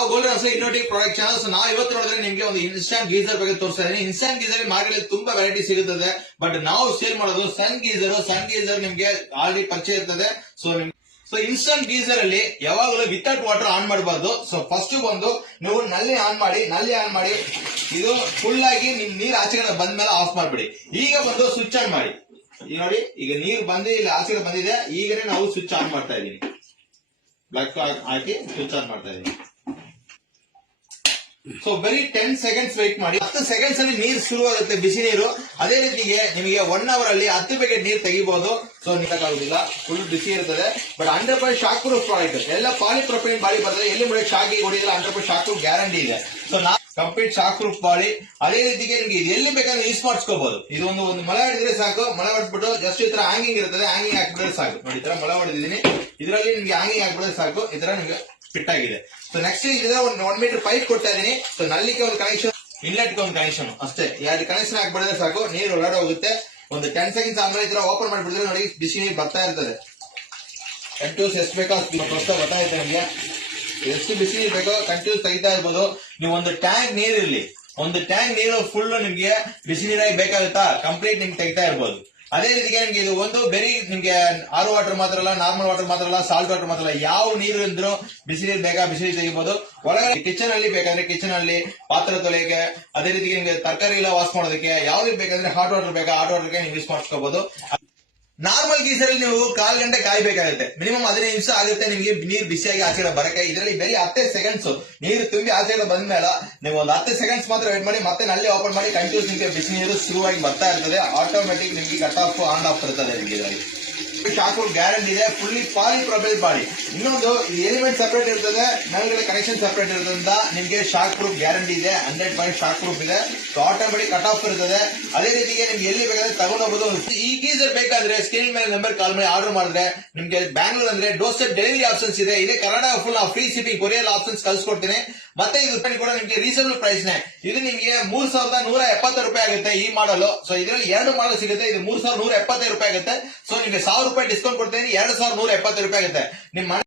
ನಾವು golden ಇನ್ನೋಟಿವ್ product channel. So ನಾವು ಇವತ್ತು ನೋಡಿದ್ರೆ ನಿಮಗೆ ಒಂದು ಇನ್ಸ್ಟಾಂಟ್ ಗೀಸರ್ ಬಗ್ಗೆ ತೋರಿಸ್ತಾ ಇದೀನಿ. ಇನ್ಸ್ಟಾಂಟ್ ಗೀಸರ್ ಮಾರ್ಕೆಟ್ ಅಲ್ಲಿ ತುಂಬಾ ವೆರೈಟಿ ಸಿಗುತ್ತದೆ, ಬಟ್ ನಾವು ಸೇಲ್ ಮಾಡೋದು ಸನ್ ಗೀಸರ್ ನಿಮ್ಗೆ ಆಲ್ರೆಡಿ ಪರಿಚಯ ಇರ್ತದೆ. ಸೊ ಇನ್ಸ್ಟಂಟ್ ಗೀಸರ್ ಅಲ್ಲಿ ಯಾವಾಗಲೂ ವಿತೌಟ್ ವಾಟರ್ ಆನ್ ಮಾಡಬಾರ್ದು. ಸೊ ಫಸ್ಟ್ ಬಂದು ನೀವು ನಲ್ಲಿ ಆನ್ ಮಾಡಿ ಇದು ಫುಲ್ ಆಗಿ ನಿಮ್ ನೀರ್ ಆಚೆಗಡೆ ಬಂದ್ಮೇಲೆ ಆಫ್ ಮಾಡ್ಬಿಡಿ. ಈಗ ಬಂದು ಸ್ವಿಚ್ ಆನ್ ಮಾಡಿ. ಈಗ ನೋಡಿ, ಈಗ ನೀರು ಬಂದು ಇಲ್ಲಿ ಆಚೆಗಡೆ ಬಂದಿದೆ. ಈಗನೇ ನಾವು ಸ್ವಿಚ್ ಆನ್ ಮಾಡ್ತಾ ಇದೀನಿ. ಬ್ಲಾಕ್ ಹಾಕಿ ಸ್ವಿಚ್ ಆನ್ ಮಾಡ್ತಾ ಇದೀನಿ. ಸೊ ಬರೀ 10 ಸೆಕೆಂಡ್ಸ್ ವೇಟ್ ಮಾಡಿ. 10 ಸೆಕೆಂಡ್ಸ್ ಅಲ್ಲಿ ನೀರು ಶುರು ಆಗುತ್ತೆ, ಬಿಸಿ ನೀರು. ಅದೇ ರೀತಿಗೆ ನಿಮಗೆ 1 ಅವರ್ ಅಲ್ಲಿ 10 ಪ್ಯಾಕೆಟ್ ನೀರು ತೆಗಿಬಹುದು. ಸೊ ನಿಲ್ಲಕ್ಕಾಗುದಿಲ್ಲ, ಫುಲ್ ಬಿಸಿ ಇರ್ತದೆ. But 100% shock proof product. ಎಲ್ಲ ಪಾಲಿಪ್ರೊಪಿಲಿನ್ ಬಾಳಿ ಬರ್ತದೆ. ಎಲ್ಲಿ ಮುಡಿಗೆ ಶಾಕ್ ಹೊಡಿದ್ರೆ 100% ಶಾಕ್ ಪ್ರೂಫ್ ಗ್ಯಾರಂಟಿ ಇದೆ. ಸೊ ಕಂಪ್ಲೀಟ್ ಶಾಕ್ ಪ್ರೂಫ್ ಬಾಳಿ. ಅದೇ ರೀತಿಗೆ ನಿಮ್ಗೆ ಎಲ್ಲಿ ಬೇಕಾದ್ರೆ ಯೂಸ್ ಮಾಡಿಸ್ಕೋಬಹುದು. ಇದು ಒಂದು ಮೊಳ ಹಿಡಿದ್ರೆ ಸಾಕು. ಮೊಳ ಹೊಡ್ಬಿಟ್ಟು ಜಸ್ಟ್ ಈ ತರ ಹ್ಯಾಂಗಿಂಗ್ ಇರ್ತದೆ, ಹ್ಯಾಂಗಿಂಗ್ ಹಾಕ್ಬಿಟ್ರೆ ಸಾಕು. ನೋಡಿ, ಈ ತರ ಮೊಳ ಹೊಡೆದಿದ್ದೀನಿ. ಇದರಲ್ಲಿ ನಿಮ್ಗೆ ಹ್ಯಾಂಗಿಂಗ್ ಹಾಕ್ಬಿಟ್ರೆ ಸಾಕು. ಈ ತರ ನಿಮ್ಗೆ ಫಿಟ್ ಆಗಿದೆ. ಸೊ ನೆಕ್ಸ್ಟ್ ಇದರ 1 ಮೀಟರ್ ಪೈಪ್ ಕೊಡ್ತಾ ಇದೀನಿ. ಸೊ ನಲ್ಲಿಗೆ ಒಂದು ಕನೆಕ್ಷನ್, ಇನ್ಲೆಟ್ಗೆ ಒಂದು ಕನೆಕ್ಷನ್ ಅಷ್ಟೇ. 2 ಕನೆಕ್ಷನ್ ಹಾಕ್ಬಿಡಿದ್ರೆ ಸಾಕು, ನೀರು ಒಳಗಡೆ ಹೋಗುತ್ತೆ. ಒಂದು 10 ಸೆಕೆಂಡ್ಸ್ ಆದ್ಮೇಲೆ ಈ ತರ ಓಪನ್ ಮಾಡಿಬಿಡಿದ್ರೆ ನೋಡಿ, ಬಿಸಿ ನೀರು ಬರ್ತಾ ಇರ್ತದೆ. ಕಂಟಿನ್ಯೂಸ್ ಎಷ್ಟು ಬೇಕೋ ಅಷ್ಟು ಬರ್ತಾ ಇರ್ತದೆ. ನಿಮಗೆ ಎಷ್ಟು ಬಿಸಿ ನೀರು ಬೇಕೋ ಕಂಟಿನ್ಯೂಸ್ ತೆಗಿತಾ ಇರ್ಬೋದು. ನೀವು ಒಂದು ಟ್ಯಾಂಕ್ ನೀರ್ ಇರ್ಲಿ, ಒಂದು ಟ್ಯಾಂಕ್ ನೀರು ಫುಲ್ ನಿಮ್ಗೆ ಬಿಸಿ ನೀರಾಗಿ ಬೇಕಾಗುತ್ತಾ, ಕಂಪ್ಲೀಟ್ ನಿಮ್ಗೆ ತೆಗಿತಾ ಇರ್ಬೋದು. ಅದೇ ರೀತಿಗೆ ನಿಮ್ಗೆ ಇದು ಒಂದು ಬರೀ ನಿಮ್ಗೆ ಆರ್ ವಾಟರ್ ಮಾತ್ರ ಅಲ್ಲ, ನಾರ್ಮಲ್ ವಾಟರ್ ಮಾತ್ರ ಅಲ್ಲ, ಸಾಲ್ಟ್ ವಾಟರ್ ಮಾತ್ರ ಅಲ್ಲ, ಯಾವ ನೀರು ಇದ್ರೂ ಬಿಸಿ ನೀರು ಬೇಕಾ ಬಿಸಿ ನೀರು ತೆಗಿಬಹುದು. ಒಳಗಡೆ ಕಿಚನ್ ಅಲ್ಲಿ ಬೇಕಾದ್ರೆ ಕಿಚನ್ ಅಲ್ಲಿ ಪಾತ್ರೆ ತೊಳೆಯಕ್ಕೆ, ಅದೇ ರೀತಿಗೆ ನಿಮ್ಗೆ ತರಕಾರಿ ಎಲ್ಲ ವಾಶ್ ಮಾಡೋದಕ್ಕೆ, ಯಾವ್ದು ಬೇಕಾದ್ರೆ ಹಾಟ್ ವಾಟರ್ ಬೇಕಾ ಹಾಟ್ ವಾಟರ್ಗೆ ನೀವು ಯೂಸ್ ಮಾಡಿಸ್ಕೋಬಹುದು. ನಾರ್ಮಲ್ ಗೀಸರ್ ಅಲ್ಲಿ ನೀವು 1/4 ಗಂಟೆ ಕಾಯ್ಬೇಕಾಗುತ್ತೆ. ಮಿನಿಮಮ್ 15 ನಿಮಿಷ ಆಗುತ್ತೆ ನಿಮಗೆ ನೀರು ಬಿಸಿಯಾಗಿ ಆಚೆಗಡೆ ಬರಕ್ಕೆ. ಇದರಲ್ಲಿ ಬರೀ 10 ಸೆಕೆಂಡ್ಸ್ ನೀರು ತುಂಬಿ ಆಚೆಗಡೆ ಬಂದ್ಮೇಲೆ ನೀವು ಒಂದು 10 ಸೆಕೆಂಡ್ಸ್ ಮಾತ್ರ ವೇಟ್ ಮಾಡಿ, ಮತ್ತೆ ನಲ್ಲಿ ಓಪನ್ ಮಾಡಿ ಕಂಟಿನ್ಯೂಸ್ ನಿಮಗೆ ಬಿಸಿ ನೀರು ಶುರುವಾಗಿ ಬರ್ತಾ ಇರ್ತದೆ. ಆಟೋಮೆಟಿಕ್ ನಿಮ್ಗೆ ಕಟ್ ಆಫ್ ಆನ್ ಆಫ್ ಇರ್ತದೆ. ನಿಮಗೆ ಇದರಲ್ಲಿ ಶಾಕ್ ಪ್ರೂಫ್ ಗ್ಯಾರಂಟಿ ಇದೆ. Fully polypropylene body. ಇನ್ನೊಂದು ಎಲಿಮೆಂಟ್ ಸಪರೇಟ್ ಇರ್ತದೆ, ಮೇಲ್ಗಡೆ ಕನೆಕ್ಷನ್ ಸಪರೇಟ್ ಇರೋದ್ರಿಂದ ನಿಮ್ಗೆ ಶಾಕ್ ಪ್ರೂಫ್ ಗ್ಯಾರಂಟಿ ಇದೆ. 100% ಶಾಕ್ ಪ್ರೂಫ್ ಇದೆ. ಸೊ ಆಟೋಮೆಟಿಕ್ ಕಟ್ ಆಫ್ ಇರ್ತದೆ. ಅದೇ ರೀತಿಗೆ ನಿಮ್ಗೆ ಎಲ್ಲಿ ಬೇಕಾದ್ರೆ ತಗೊಂಡು ಹೋಗಬಹುದು. ಈ ಗೀಸರ್ ಬೇಕಾದ್ರೆ ಸ್ಕ್ರೀನ್ ಮೇಲೆ ನಂಬರ್ ಕಾಲ್ ಮಾಡಿ ಆರ್ಡರ್ ಮಾಡಿದ್ರೆ ನಿಮ್ಗೆ ಬ್ಯಾಂಗ್ಳೂರ್ ಅಂದ್ರೆ ಡೋರ್ ಸ್ಟೆಪ್ ಡೆಲಿವರಿ ಆಪ್ಷನ್ಸ್ ಇದೆ. ಇದೇ Karnataka full free shipping courier options ಕಳ್ಸಿಕೊಡ್ತೀನಿ. ಮತ್ತೆ ಇದು ಕೂಡ ನಿಮ್ಗೆ ರೀಸನಬಲ್ ಪ್ರೈಸ್ ನೇ. ಇದು ನಿಮ್ಗೆ 3170 ರೂಪಾಯಿ ಆಗುತ್ತೆ ಈ ಮಾಡಲ್. ಸೊ ಇದರಲ್ಲಿ 2 ಮಾಡಲ್ ಸಿಗುತ್ತೆ. ಇದು 3175 ರೂಪಾಯಿ ಆಗುತ್ತೆ. ಸೊ ನಿಮ್ಗೆ 1000 ರೂಪಾಯಿ ಡಿಸ್ಕೌಂಟ್ ಕೊಡ್ತೀನಿ, 2170 ರೂಪಾಯಿ ಆಗುತ್ತೆ. ನಿಮ್ಮ